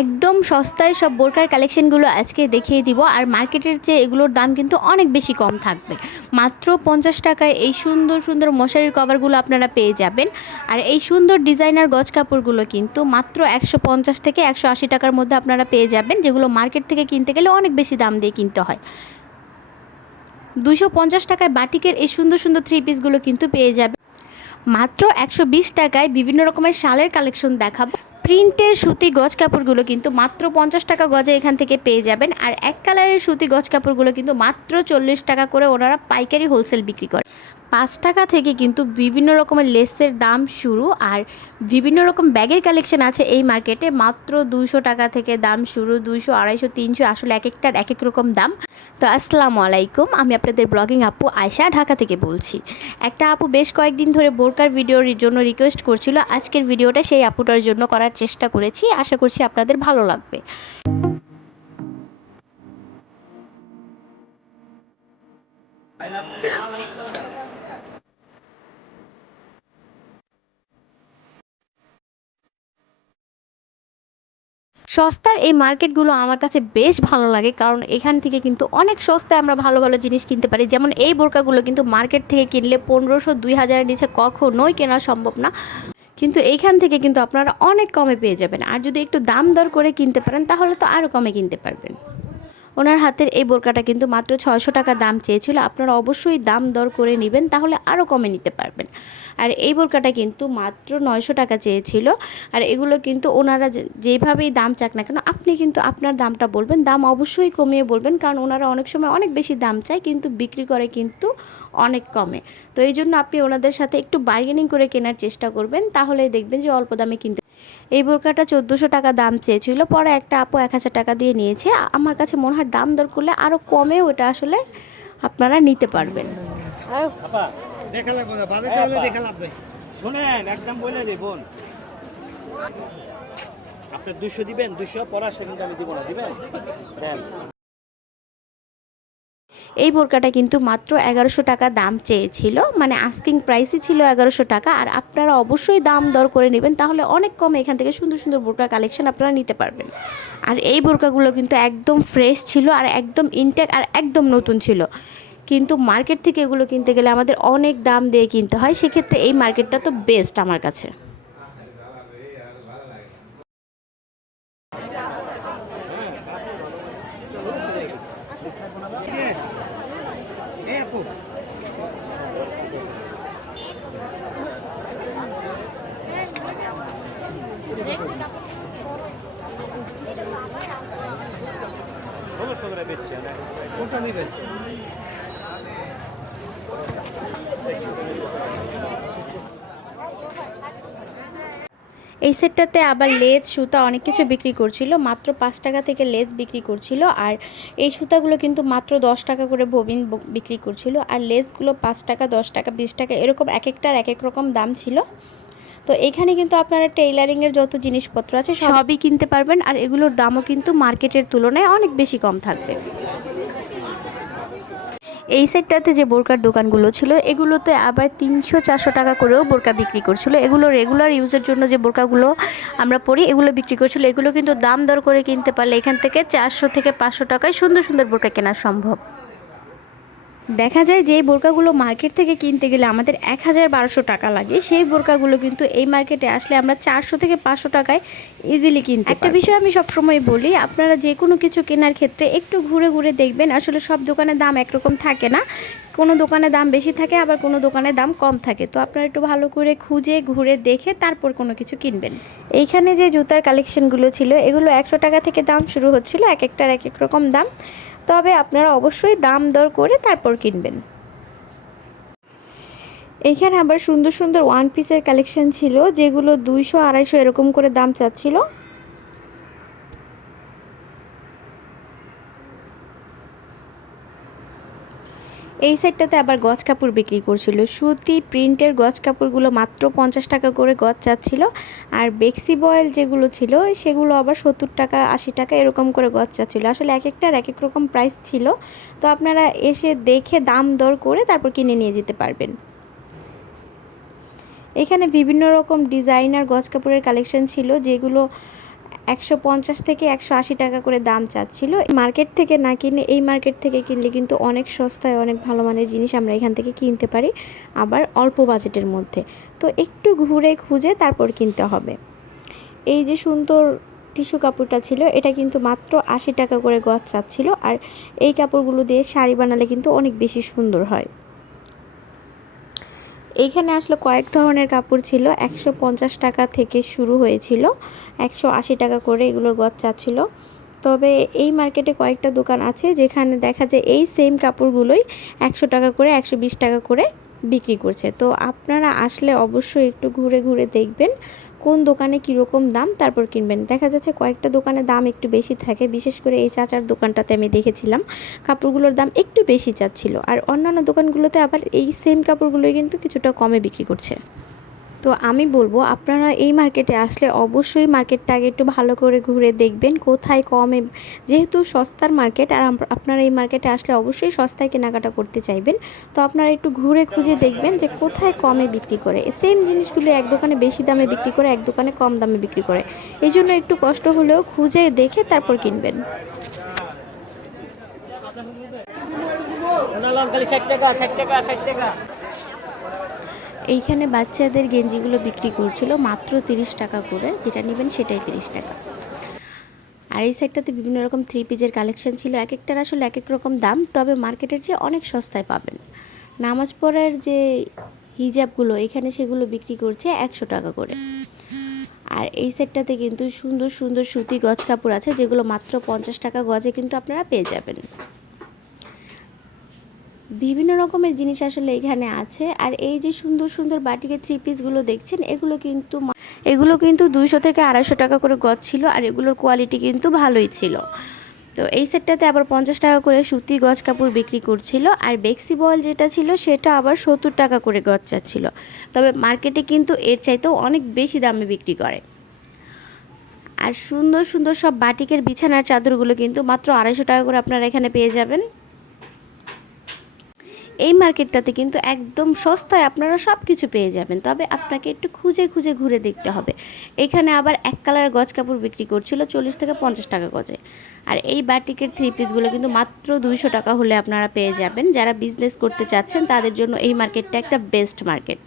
একদম সস্তায় সব বোরকার কালেকশনগুলো আজকে দেখিয়ে দিব। আর মার্কেটের চেয়ে এগুলোর দাম কিন্তু অনেক বেশি কম থাকবে। মাত্র পঞ্চাশ টাকায় এই সুন্দর সুন্দর মশারির কভারগুলো আপনারা পেয়ে যাবেন। আর এই সুন্দর ডিজাইনার গজ কাপড়গুলো কিন্তু মাত্র একশো পঞ্চাশ থেকে একশো আশি টাকার মধ্যে আপনারা পেয়ে যাবেন, যেগুলো মার্কেট থেকে কিনতে গেলে অনেক বেশি দাম দিয়ে কিনতে হয়। দুশো পঞ্চাশ টাকায় বাটিকের এই সুন্দর সুন্দর থ্রি পিসগুলো কিন্তু পেয়ে যাবে মাত্র একশো বিশ টাকায় বিভিন্ন রকমের শালের কালেকশন দেখাবো। প্রিন্টের সুতি গজ কাপড়গুলো কিন্তু মাত্র পঞ্চাশ টাকা গজে এখান থেকে পেয়ে যাবেন। আর এক কালারের সুতি গজ কাপড়গুলো কিন্তু মাত্র চল্লিশ টাকা করে ওনারা পাইকারি হোলসেল বিক্রি করে পাঁচ টাকা থেকে কিন্তু বিভিন্ন রকমের লেসের দাম শুরু আর বিভিন্ন রকম ব্যাগের কালেকশন আছে এই মার্কেটে। মাত্র দুশো টাকা থেকে দাম শুরু, দুইশো, আড়াইশো, তিনশো, আসলে এক একটার এক এক রকম দাম। তো আসসালামু আলাইকুম, আমি আপনাদের ব্লগিং আপু আয়শা, ঢাকা থেকে বলছি। একটা আপু বেশ কয়েকদিন ধরে বোরকার ভিডিওর জন্য রিকোয়েস্ট করছিল, আজকের ভিডিওটা সেই আপুটার জন্য করার চেষ্টা করেছি, আশা করছি আপনাদের ভালো লাগবে। সস্তার এই মার্কেটগুলো আমার কাছে বেশ ভালো লাগে, কারণ এখান থেকে কিন্তু অনেক সস্তায় আমরা ভালো ভালো জিনিস কিনতে পারি। যেমন এই বোরকাগুলো কিন্তু মার্কেট থেকে কিনলে পনেরোশো, দুই হাজারের নিচে কখনোই কেনা সম্ভব না। কিন্তু এইখান থেকে কিন্তু আপনারা অনেক কমে পেয়ে যাবেন। আর যদি একটু দাম দর করে কিনতে পারেন, তাহলে তো আরও কমে কিনতে পারবেন। ওনার হাতের এই বোরকাটা কিন্তু মাত্র ছয়শো টাকা দাম চেয়েছিল। আপনারা অবশ্যই দাম দর করে নেবেন, তাহলে আরও কমে নিতে পারবেন। আর এই বোরকাটা কিন্তু মাত্র নয়শো টাকা চেয়েছিল। আর এগুলো কিন্তু ওনারা যেভাবেই দাম চাক না কেন, আপনি কিন্তু আপনার দামটা বলবেন। দাম অবশ্যই কমিয়ে বলবেন, কারণ ওনারা অনেক সময় অনেক বেশি দাম চায়, কিন্তু বিক্রি করে কিন্তু অনেক কমে। তো এই জন্য আপনি ওনাদের সাথে একটু বার্গেনিং করে কেনার চেষ্টা করবেন তাহলেই দেখবেন যে অল্প দামে কিনতে এই বোরকাটা চোদ্দোশো টাকা দাম চেয়েছিল পরে একটা আপু এক হাজার টাকা দিয়ে নিয়েছে। আমার কাছে মনে হয় দাম দর করলে আরও কমে ওটা আসলে আপনারা নিতে পারবেন। আপা দেখা লাগবে না বাজেট হ্যাঁ, হলে বাহ। দেখা লাগবে। শুনেন একদম বলে দিই বোন। আপনি দুশো দিবেন দুশো পরে আসলে কিন্তু আমি দিব না দিবেন? দেন। এই বোরকাটা কিন্তু মাত্র এগারোশো টাকা দাম চেয়েছিল মানে আস্কিং প্রাইসই ছিল এগারোশো টাকা, আর আপনারা অবশ্যই দাম দর করে নেবেন, তাহলে অনেক কম এখান থেকে সুন্দর সুন্দর বোরকার কালেকশন আপনারা নিতে পারবেন। আর এই বোরকাগুলো কিন্তু একদম ফ্রেশ ছিল, আর একদম ইনটেক আর একদম নতুন ছিল। কিন্তু মার্কেট থেকে এগুলো কিনতে গেলে আমাদের অনেক দাম দিয়ে কিনতে হয়, সেক্ষেত্রে এই মার্কেটটা তো বেস্ট আমার কাছে। এই সেটটাতে আবার লেজ, সুতা অনেক কিছু বিক্রি করছিল, মাত্র পাঁচ টাকা থেকে লেজ বিক্রি করছিল, আর এই সুতাগুলো কিন্তু মাত্র দশ টাকা করে ববিন বিক্রি করছিল, আর লেসগুলো পাঁচ টাকা, দশ টাকা, বিশ টাকা, এরকম এক একটার এক এক রকম দাম ছিল। তো এখানে কিন্তু আপনারা টেইলারিংয়ের যত জিনিসপত্র আছে সবই কিনতে পারবেন আর এগুলোর দামও কিন্তু মার্কেটের তুলনায় অনেক বেশি কম থাকবে। এই সেটটাতে যে বোরকার দোকানগুলো ছিল, এগুলোতে আবার তিনশো চারশো টাকা করেও বোরকা বিক্রি করছিল। এগুলো রেগুলার ইউজের জন্য যে বোরকাগুলো আমরা পরি, এগুলো বিক্রি করছিল। এগুলো কিন্তু দাম দর করে কিনতে পারলে এখান থেকে চারশো থেকে পাঁচশো টাকায় সুন্দর সুন্দর বোরকা কেনা সম্ভব। দেখা যায় যে বোরকাগুলো মার্কেট থেকে কিনতে গেলে আমাদের এক হাজার বারোশো টাকা লাগে সেই বোরকাগুলো কিন্তু এই মার্কেটে আসলে আমরা চারশো থেকে পাঁচশো টাকায় ইজিলি কিনতে একটা বিষয় আমি সবসময় বলি আপনারা যে কোনো কিছু কেনার ক্ষেত্রে একটু ঘুরে ঘুরে দেখবেন আসলে সব দোকানের দাম একরকম থাকে না। কোনো দোকানে দাম বেশি থাকে আবার কোনো দোকানে দাম কম থাকে। তো আপনারা একটু ভালো করে খুঁজে ঘুরে দেখে তারপর কোনো কিছু কিনবেন। এইখানে যে জুতার কালেকশনগুলো ছিল এগুলো একশো টাকা থেকে দাম শুরু হচ্ছিল এক একটার এক এক রকম দাম। তবে আপনারা অবশ্যই দাম দর করে তারপর কিনবেন। এখানে আবার সুন্দর সুন্দর ওয়ান পিসের কালেকশন ছিল, যেগুলো দুইশো আড়াইশো এরকম করে দাম চাচ্ছিল। এই সাইডটাতে আবার গজ কাপড় বিক্রি করছিল। সুতি প্রিন্টের গজ কাপড়গুলো মাত্র পঞ্চাশ টাকা করে গজ চাচ্ছিল। আর বেক্সি বয়েল যেগুলো ছিল, সেগুলো আবার সত্তর টাকা, আশি টাকা এরকম করে গজ চাচ্ছিল। আসলে এক একটার এক এক রকম প্রাইস ছিল। তো আপনারা এসে দেখে দাম দর করে তারপর কিনে নিয়ে যেতে পারবেন। এখানে বিভিন্ন রকম ডিজাইনার গজ কাপড়ের কালেকশন ছিল, যেগুলো একশো পঞ্চাশ থেকে একশো আশি টাকা করে দাম চাচ্ছিল। মার্কেট থেকে না কিনে এই মার্কেট থেকে কিনলে কিন্তু অনেক সস্তায় অনেক ভালো মানের জিনিস আমরা এখান থেকে কিনতে পারি, আবার অল্প বাজেটের মধ্যে। তো একটু ঘুরে খুঁজে তারপর কিনতে হবে। এই যে সুন্দর টিস্যু কাপড়টা ছিল, এটা কিন্তু মাত্র আশি টাকা করে গজ চাচ্ছিল, আর এই কাপড়গুলো দিয়ে শাড়ি বানালে কিন্তু অনেক বেশি সুন্দর হয়। এইখানে আসলে কয়েক ধরনের কাপড় ছিল। একশো পঞ্চাশ টাকা থেকে শুরু হয়েছিল। একশো আশি টাকা করে এগুলোর গচ্চা ছিল তবে এই মার্কেটে কয়েকটা দোকান আছে যেখানে দেখা যায় এই সেম কাপড়গুলোই একশো টাকা করে, একশো বিশ টাকা করে বিক্রি করছে। তো আপনারা আসলে অবশ্যই একটু ঘুরে ঘুরে দেখবেন। কোন দোকানে কীরকম দাম তারপর কিনবেন। দেখা যাচ্ছে কয়েকটা দোকানে দাম একটু বেশি থাকে, বিশেষ করে এই চাচার দোকানটাতে আমি দেখেছিলাম। কাপড়গুলোর দাম একটু বেশি চাচ্ছিল। আর অন্যান্য দোকানগুলোতে আবার এই সেম কাপড়গুলোই কিন্তু কিছুটা কমে বিক্রি করছে। তো আমি বলব, আপনারা এই মার্কেটে আসলে অবশ্যই মার্কেটটা আগে একটু ভালো করে ঘুরে দেখবেন, কোথায় কমে যেহেতু সস্তার মার্কেট আর আপনারা এই মার্কেটে আসলে অবশ্যই সস্তায় কেনাকাটা করতে চাইবেন। তো আপনারা একটু ঘুরে খুঁজে দেখবেন যে কোথায় কমে বিক্রি করে। সেম জিনিসগুলো এক দোকানে বেশি দামে বিক্রি করে, এক দোকানে কম দামে বিক্রি করে। এই জন্য একটু কষ্ট হলেও খুঁজে দেখে তারপর কিনবেন। টাকা টাকা টাকা। এইখানে বাচ্চাদের গেঞ্জিগুলো বিক্রি করছিল মাত্র তিরিশ টাকা করে। যেটা নেবেন সেটাই তিরিশ টাকা। আর এই সাইডটাতে বিভিন্ন রকম থ্রি পিজের কালেকশন ছিল। এক একটার আসলে এক এক রকম দাম, তবে মার্কেটের চেয়ে অনেক সস্তায় পাবেন। নামাজ পড়ার যে হিজাবগুলো, এখানে সেগুলো বিক্রি করছে একশো টাকা করে। আর এই সেটটাতে কিন্তু সুন্দর সুন্দর সুতি গজ কাপড় আছে, যেগুলো মাত্র পঞ্চাশ টাকা গজে কিন্তু আপনারা পেয়ে যাবেন। বিভিন্ন রকমের জিনিস আসলে এখানে আছে। আর এই যে সুন্দর সুন্দর বাটিকের থ্রি পিসগুলো দেখছেন, এগুলো কিন্তু এগুলো কিন্তু দুইশো থেকে আড়াইশো টাকা করে গজ ছিল আর এগুলোর কোয়ালিটি কিন্তু ভালোই ছিল। তো এই সেটটাতে আবার পঞ্চাশ টাকা করে সুতি গজ কাপড় বিক্রি করছিল আর বেক্সি বয়েল যেটা ছিল সেটা আবার সত্তর টাকা করে গজ চাচ্ছিল তবে মার্কেটে কিন্তু এর চাইতেও অনেক বেশি দামে বিক্রি করে। আর সুন্দর সুন্দর সব বাটিকের বিছানার চাদরগুলো কিন্তু মাত্র আড়াইশো টাকা করে আপনারা এখানে পেয়ে যাবেন। এই মার্কেটটাতে কিন্তু একদম সস্তায় আপনারা সব কিছু পেয়ে যাবেন। তবে আপনাকে একটু খুঁজে খুঁজে ঘুরে দেখতে হবে। এখানে আবার এক কালার গজ কাপড় বিক্রি করছিল চল্লিশ থেকে পঞ্চাশ টাকা গজে। আর এই বাটিকের থ্রি পিসগুলো কিন্তু মাত্র দুইশো টাকা হলে আপনারা পেয়ে যাবেন। যারা বিজনেস করতে চাচ্ছেন, তাদের জন্য এই মার্কেটটা একটা বেস্ট মার্কেট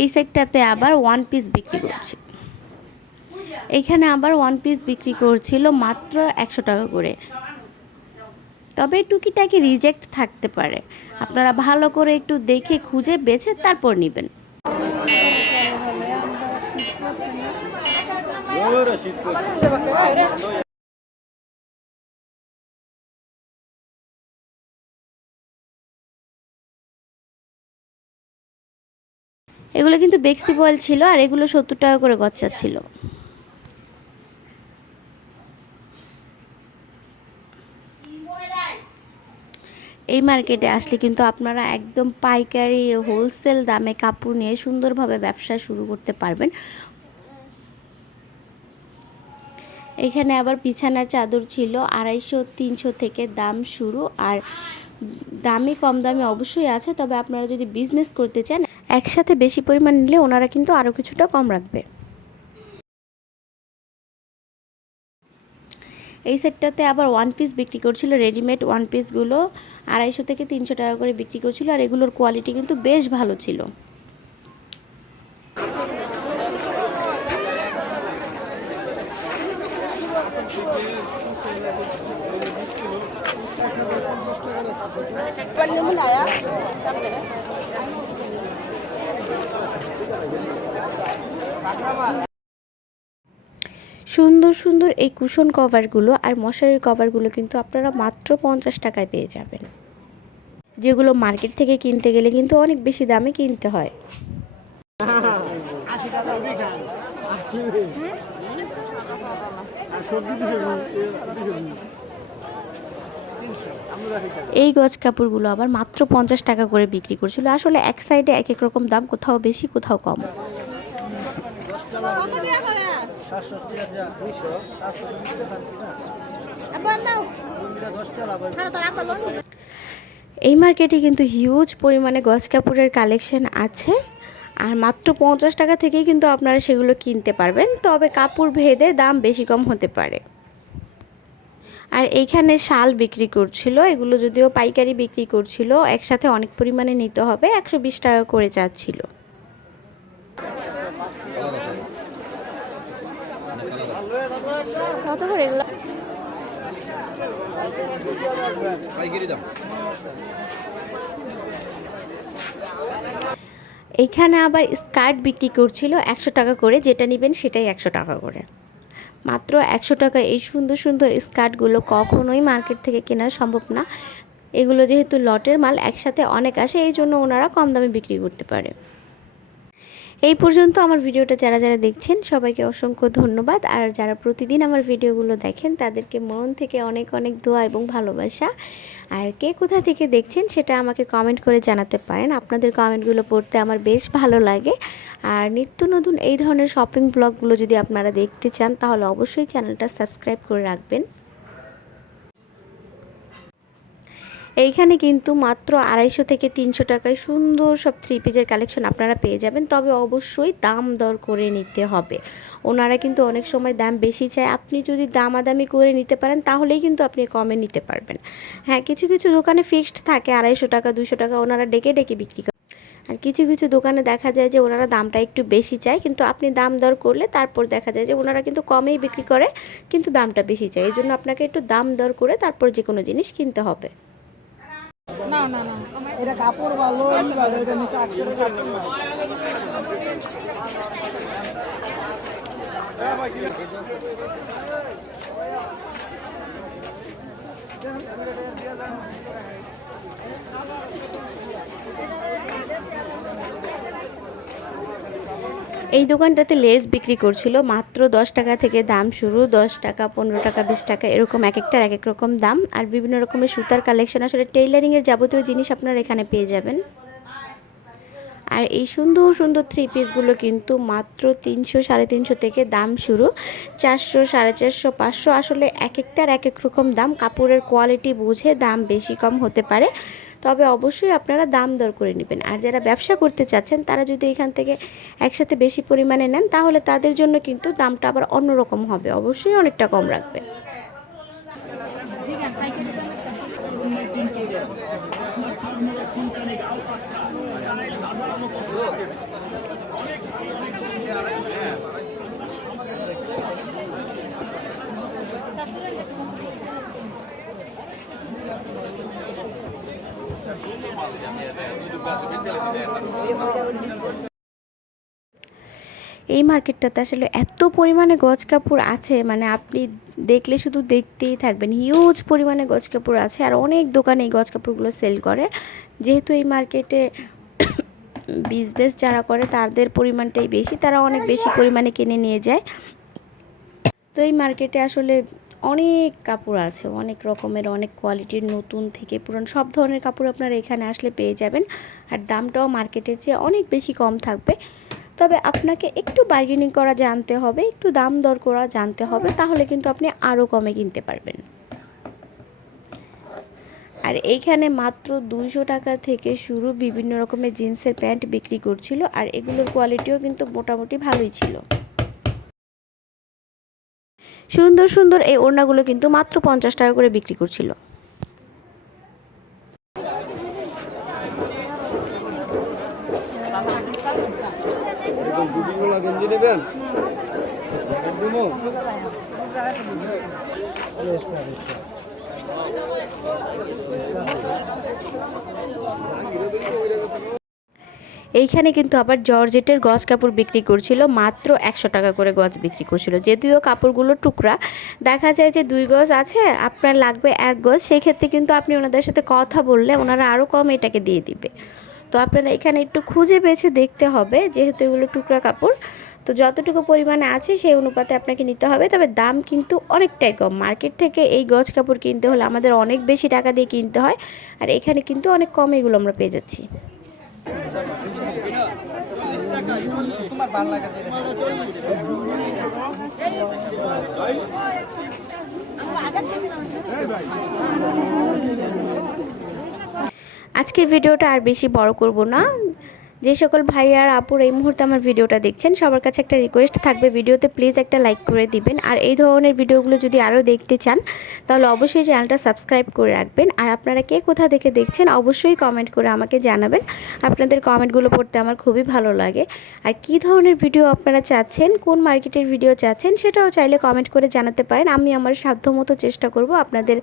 এই সেটটাতে আবার ওয়ান পিস বিক্রি করছে। এখানে আবার ওয়ান পিস বিক্রি করছিল মাত্র একশো টাকা করে। তবে টুকিটাকি রিজেক্ট থাকতে পারে। আপনারা ভালো করে একটু দেখে খুঁজে বেছে তারপর নেবেন। এগুলো কিন্তু বেক্সি বয়েল ছিল আর এগুলো সত্তর টাকা করে গচ্চাচ্ছিল এই মার্কেটে আসলে কিন্তু আপনারা একদম পাইকারি হোলসেল দামে কাপড় নিয়ে সুন্দরভাবে ব্যবসা শুরু করতে পারবেন। এখানে আবার বিছানার চাদর ছিল, আড়াইশো, তিনশো থেকে দাম শুরু আর দামি কম দামে অবশ্যই আছে, তবে আপনারা যদি বিজনেস করতে চান, একসাথে বেশি পরিমাণ নিলে ওনারা কিন্তু আরও কিছুটা কম রাখবে। এই সেটটাতে আবার ওয়ান পিস বিক্রি করছিল রেডিমেড ওয়ান পিসগুলো আড়াইশো থেকে তিনশো টাকা করে বিক্রি করছিল আর এগুলোর কোয়ালিটি কিন্তু বেশ ভালো ছিল। সুন্দর সুন্দর এই কুশন কভারগুলো আর মশারির কভারগুলো কিন্তু আপনারা মাত্র পঞ্চাশ টাকায় পেয়ে যাবেন। যেগুলো মার্কেট থেকে কিনতে গেলে কিন্তু অনেক বেশি দামে কিনতে হয়। এই গজ কাপড়গুলো আবার মাত্র পঞ্চাশ টাকা করে বিক্রি করছিল। আসলে এক সাইডে এক এক রকম দাম, কোথাও বেশি, কোথাও কম। এই মার্কেটে কিন্তু হিউজ পরিমাণে গজ কাপড়ের কালেকশন আছে। আর মাত্র পঞ্চাশ টাকা থেকেই কিন্তু আপনারা সেগুলো কিনতে পারবেন। তবে কাপড় ভেদে দাম বেশি কম হতে পারে। আর এইখানে শাল বিক্রি করছিল। এগুলো যদিও পাইকারি বিক্রি করছিল। একসাথে অনেক পরিমাণে নিতে হবে। একশো বিশ টাকা করে চাচ্ছিল কত করে এইখানে আবার স্কার্ট বিক্রি করছিল একশো টাকা করে, যেটা নেবেন সেটাই একশো টাকা করে। মাত্র একশো টাকা, এই সুন্দর সুন্দর স্কার্টগুলো কখনোই মার্কেট থেকে কেনা সম্ভব না। এগুলো যেহেতু লটের মাল, একসাথে অনেক আসে, এই জন্য ওনারা কম দামে বিক্রি করতে পারে। এই পর্যন্ত আমার ভিডিওটা যারা যারা দেখছেন, সবাইকে অসংখ্য ধন্যবাদ। আর যারা প্রতিদিন আমার ভিডিওগুলো দেখেন, তাদেরকে মন থেকে অনেক অনেক দোয়া এবং ভালোবাসা। আর কে কোথা থেকে দেখছেন, সেটা আমাকে কমেন্ট করে জানাতে পারেন। আপনাদের কমেন্টগুলো পড়তে আমার বেশ ভালো লাগে। আর নিত্য নতুন এই ধরনের শপিং ব্লগগুলো যদি আপনারা দেখতে চান, তাহলে অবশ্যই চ্যানেলটা সাবস্ক্রাইব করে রাখবেন। এইখানে কিন্তু মাত্র আড়াইশো থেকে তিনশো টাকায় সুন্দর সব থ্রি পিজের কালেকশন আপনারা পেয়ে যাবেন। তবে অবশ্যই দাম দর করে নিতে হবে। ওনারা কিন্তু অনেক সময় দাম বেশি চায়। আপনি যদি দামাদামি করে নিতে পারেন, তাহলেই কিন্তু আপনি কমে নিতে পারবেন। হ্যাঁ কিছু কিছু দোকানে ফিক্সড থাকে, আড়াইশো টাকা দুশো টাকা ওনারা ডেকে ডেকে বিক্রি করে। আর কিছু কিছু দোকানে দেখা যায় যে ওনারা দামটা একটু বেশি চায়, কিন্তু আপনি দাম দর করলে তারপর দেখা যায় যে ওনারা কিন্তু কমেই বিক্রি করে, কিন্তু দামটা বেশি চায়। এই জন্য আপনাকে একটু দাম দর করে তারপর যে কোনো জিনিস কিনতে হবে। না না না। এটা কাপড় ভালো ভালো এটা নিচে আটকে কাপড় ভালো এই দোকানটাতে লেস বিক্রি করছিল। মাত্র দশ টাকা থেকে দাম শুরু, দশ টাকা, পনেরো টাকা, বিশ টাকা, এরকম এক একটার এক এক রকম দাম। আর বিভিন্ন রকমের সুতার কালেকশন আসলে টেইলারিংয়ের যাবতীয় জিনিস আপনারা এখানে পেয়ে যাবেন। আর এই সুন্দর সুন্দর থ্রি পিসগুলো কিন্তু মাত্র তিনশো, সাড়ে তিনশো থেকে দাম শুরু। চারশো, সাড়ে চারশো, পাঁচশো আসলে এক একটার এক এক রকম দাম। কাপড়ের কোয়ালিটি বুঝে দাম বেশি কম হতে পারে। তবে অবশ্যই আপনারা দাম দর করে নেবেন। আর যারা ব্যবসা করতে চাচ্ছেন, তারা যদি এখান থেকে একসাথে বেশি পরিমাণে নেন, তাহলে তাদের জন্য কিন্তু দামটা আবার অন্যরকম হবে। অবশ্যই অনেকটা কম রাখবেন। এই মার্কেটটাতে আসলে এত পরিমাণে গজ কাপড় আছে মানে আপনি দেখলে শুধু দেখতেই থাকবেন। হিউজ পরিমাণে গজ কাপড় আছে আর অনেক দোকানে এই গজ কাপড়গুলো সেল করে। যেহেতু এই মার্কেটে বিজনেস যারা করে তাদের পরিমাণটাই বেশি, তারা অনেক বেশি পরিমাণে কিনে নিয়ে যায়। তো এই মার্কেটে আসলে অনেক কাপড় আছে, অনেক রকমের, অনেক কোয়ালিটির নতুন থেকে পুরান, সব ধরনের কাপড় আপনারা এখানে আসলে পেয়ে যাবেন। আর দামটাও মার্কেটের চেয়ে অনেক বেশি কম থাকবে। তবে আপনাকে একটু বার্গেনিং করা জানতে হবে, একটু দাম দর করা জানতে হবে, তাহলে কিন্তু আপনি আরও কমে কিনতে পারবেন। আর এইখানে মাত্র দুইশো টাকা থেকে শুরু বিভিন্ন রকমের জিন্সের প্যান্ট বিক্রি করছিল, আর এগুলোর কোয়ালিটিও কিন্তু মোটামুটি ভালোই ছিল। সুন্দর সুন্দর এই ওড়নাগুলো কিন্তু মাত্র পঞ্চাশ টাকা করে বিক্রি করছিল। এইখানে কিন্তু আবার জর্জেটের গজ কাপড় বিক্রি করছিল, মাত্র একশো টাকা করে গজ বিক্রি করছিল। যদিও কাপড়গুলো টুকরা, দেখা যায় যে দুই গজ আছে, আপনার লাগবে এক গজ সেই ক্ষেত্রে কিন্তু আপনি ওনাদের সাথে কথা বললে ওনারা আরও কম এটাকে দিয়ে দিবে। তো আপনারা এখানে একটু খুঁজে বেছে দেখতে হবে, যেহেতু এগুলো টুকরা কাপড়। তো যতটুকু পরিমাণে আছে সেই অনুপাতে আপনাকে নিতে হবে, তবে দাম কিন্তু অনেকটাই কম। মার্কেট থেকে এই গজ কাপড় কিনতে হলে আমাদের অনেক বেশি টাকা দিয়ে কিনতে হয়, আর এখানে কিন্তু অনেক কম এগুলো আমরা পেয়ে যাচ্ছি তোমার ভালো লাগে আজকের ভিডিওটা আর বেশি বড় করব না। যে সকল ভাই আর আপুর এই মুহূর্তে আমার ভিডিওটা দেখছেন, সবার কাছে একটা রিকোয়েস্ট থাকবে। ভিডিওতে প্লিজ একটা লাইক করে দিবেন। আর এই ধরনের ভিডিওগুলো যদি আরও দেখতে চান, তাহলে অবশ্যই চ্যানেলটা সাবস্ক্রাইব করে রাখবেন। আর আপনারা কে কোথা থেকে দেখছেন, অবশ্যই কমেন্ট করে আমাকে জানাবেন। আপনাদের কমেন্টগুলো পড়তে আমার খুবই ভালো লাগে। আর কী ধরনের ভিডিও আপনারা চাচ্ছেন, কোন মার্কেটের ভিডিও চাচ্ছেন, সেটাও চাইলে কমেন্ট করে জানাতে পারেন। আমি আমার সাধ্যমতো চেষ্টা করব আপনাদের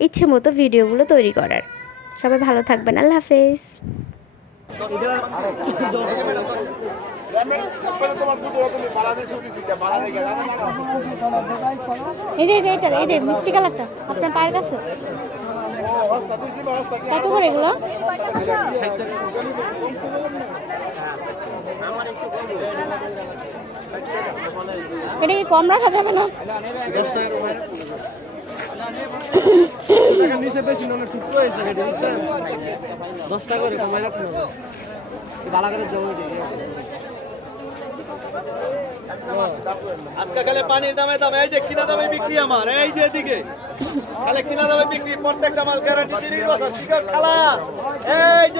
ইচ্ছে মতো ভিডিওগুলো তৈরি করার। সবাই ভালো থাকবেন। আল্লাহ হাফেজ। এই যে এই যে এটা এই যে, মিষ্টি কালারটা, আপনার পায়ের কাছে। কত করে এগুলো? এটা কি কম রাখা যাবে না? নিচে বেশি না ঠিক আজকে খালি পানির দামে দাম, এই যে কিনা দামে বিক্রি আমার, এই যে এদিকে। খালি কিনা দামে বিক্রি, প্রত্যেকটা মাল গ্যারান্টি খালা। এই যে